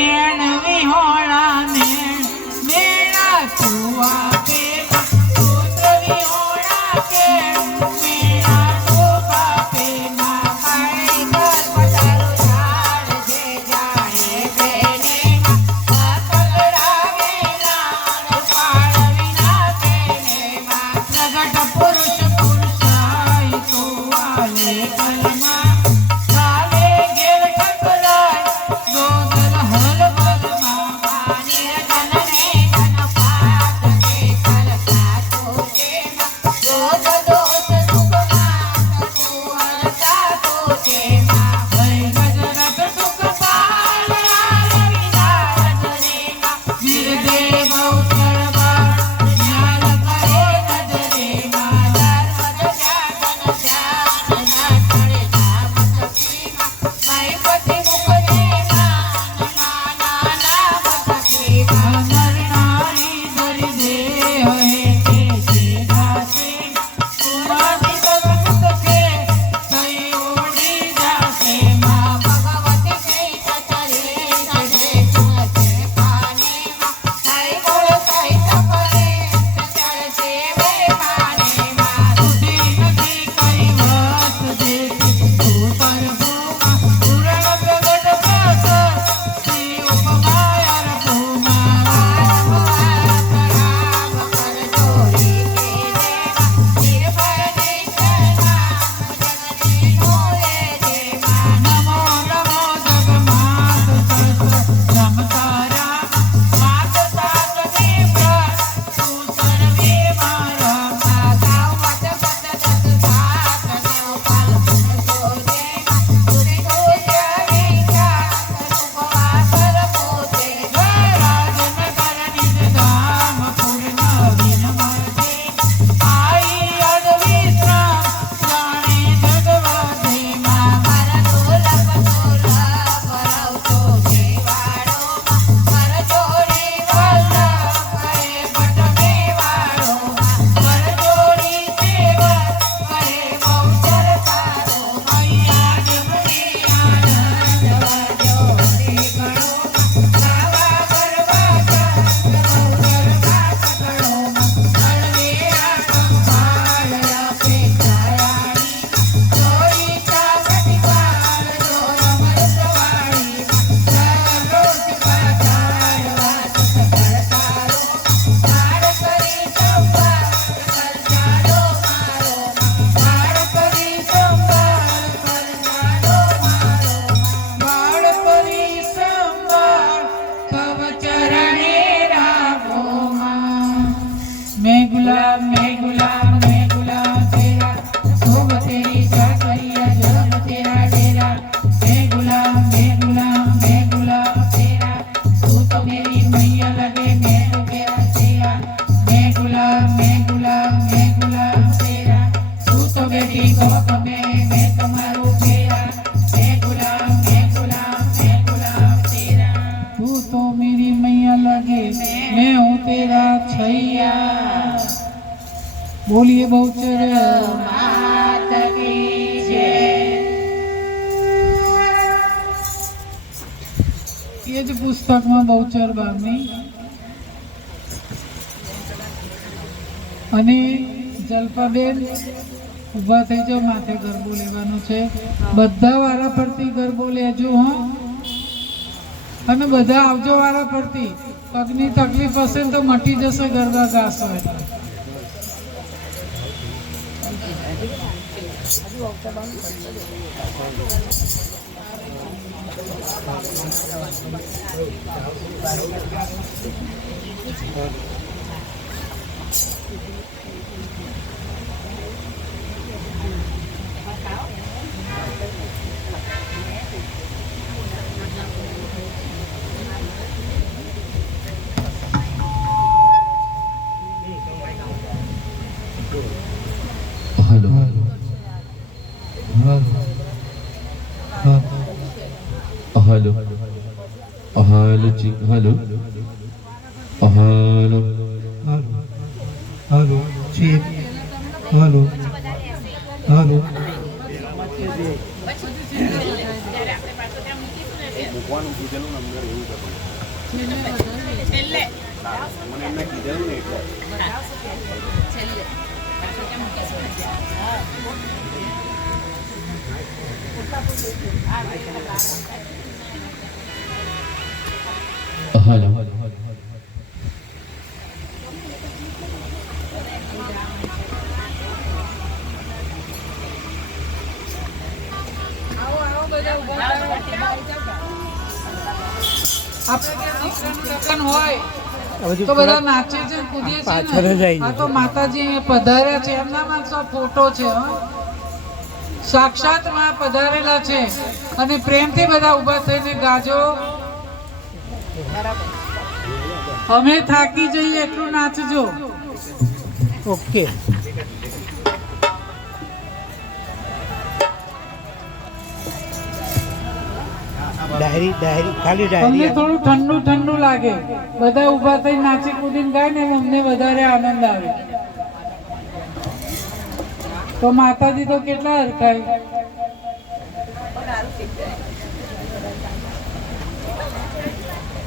નેણ વિહોણા નેણ મેળા તું આપે પુત્ર વિહોણા કે મેળા તું આપે માં પાણી ઘર પટારો ઝાડ જે જાણે બેને માં પકડાવે લાડ પાડવી નાખે ને માં પ્રગટ પુરુષ પુરુષાય તો આલે કલમાં કાલે ઘેર ઠકરાય ગોગલ હલ બલમાં પાણી જનને જન પાત કે કલતા તો કે રોગ દોષ સુખમાં તું હરતા તો કે માં ભય ગજરાત સુખ પાલ વિદાર ધરે વીર દેવ ઉત્તરવા જ્ઞાન કરે નજરે માં ધર્મ જાગન ધ્યાન ના કરે નામ સખી માં પતિ મુખ દે નાના નામ સખી માં નર નારી ધરી દે હે કે જે ગાશે સુમાતી સગત કે કઈ ઓડી જાશે માં ભગવતી કઈ ચચરે ચઢે ચુનતે પાને માં કઈ બોલ કઈ તપરે ચડશે વે પાને માં સુધી નથી કઈ વાત દે તું પરભુમાં પૂરણ પ્રગટ પ્રસ શ્રી ઉપમાયર ભૂમા વારંવાર પ્રણામ કર જોડી કે દેવા નિર્ભય નિકરના જગતી નોરે દેવા નમો નમો જગમાત સહસ્ર રમતારા માત સાત વિપ્ર તું સર્વે મારા માતા વત પત દત સાત દેવ પાલ પુન સોજે સુરી દોષ વિખ્યાત સુખવાસર પોતે રાજનગર નિજ ધામ પૂર્ણ વિનમતે આઈ અદ વિશ્રામ જાણે જગવતે માં મારા દોલપ ભરવતો દેવાળો મર જોડી વલ્લભ કરે ભટ મેવાળો મર જોડી સેવક કરે બહુચર તારો મૈયા જમણી આનંદ જોડી ગણો લાવા ગરબા બહુચર બાસ ગણો નળવેરા કંપાળ આપે ચારાણી જોઈ ચાકટી પાલ જો અમર સવાણી સરોજ પાતાળ વાત સકળતારો પાડ કરી સંભાળ કર જાડો મારો પાડ કરી સંભાળ કર જાડો મારો બાળ કરી સંભાળ કવ ચરણે રાખો માં मैं गुलाम तेरा शोभ तेरी चाकरिया जब तेरा डेरा मैं गुलाम तेरा तू तो मेरी मैया लगे मैं तो तेरा चेला मैं गुलाम तेरा तू तो बेटी गोद में मैं तुम्हारो फेरा मैं गुलाम तेरा तू तो मेरी मैया लगे मैं हूँ तेरा छैया बोलिए बहुचर मात की जय। ये जो પુસ્તકમાં બહુચર બારની અને જલ્પાબેન ઊભા થઈ જાઓ, માથે ગરબો લેવાનો છે. બધા વારા ફરતી ગરબો લેજો હો, અને બધા આવજો વારા ફરતી. પગની તકલીફ હશે તો મટી જશે ગરબા ગાશો એટલે. हेलो हेलो हेलो जी हेलो हेलो हेलो जी हेलो हेलो મૂકવાનું કીધેલું ને અંદર એવું કરવું મને એમને કીધેલું ને એટલે હલો લગ્ન હોય તો બધા નાચે છે કૂદીએ છે ને. આ તો માતાજી અહીંયા પધાર્યા છે એમનામાં સૌ ફોટો છે સાક્ષાત માં પધારેલા છે અને પ્રેમથી બધા ઊભા થઈને ગાજો. અમે થાકી જઈએ એટલું નાચજો. ઓકે ડાયરી ખાલી અમને ડાયરી થોડું ઠંડુ ઠંડુ લાગે. બધા ઊભા થઈ નાચી કૂદીને ગાય ને અમને વધારે આનંદ આવે. તો માતાજી તો કેટલા હરખાય.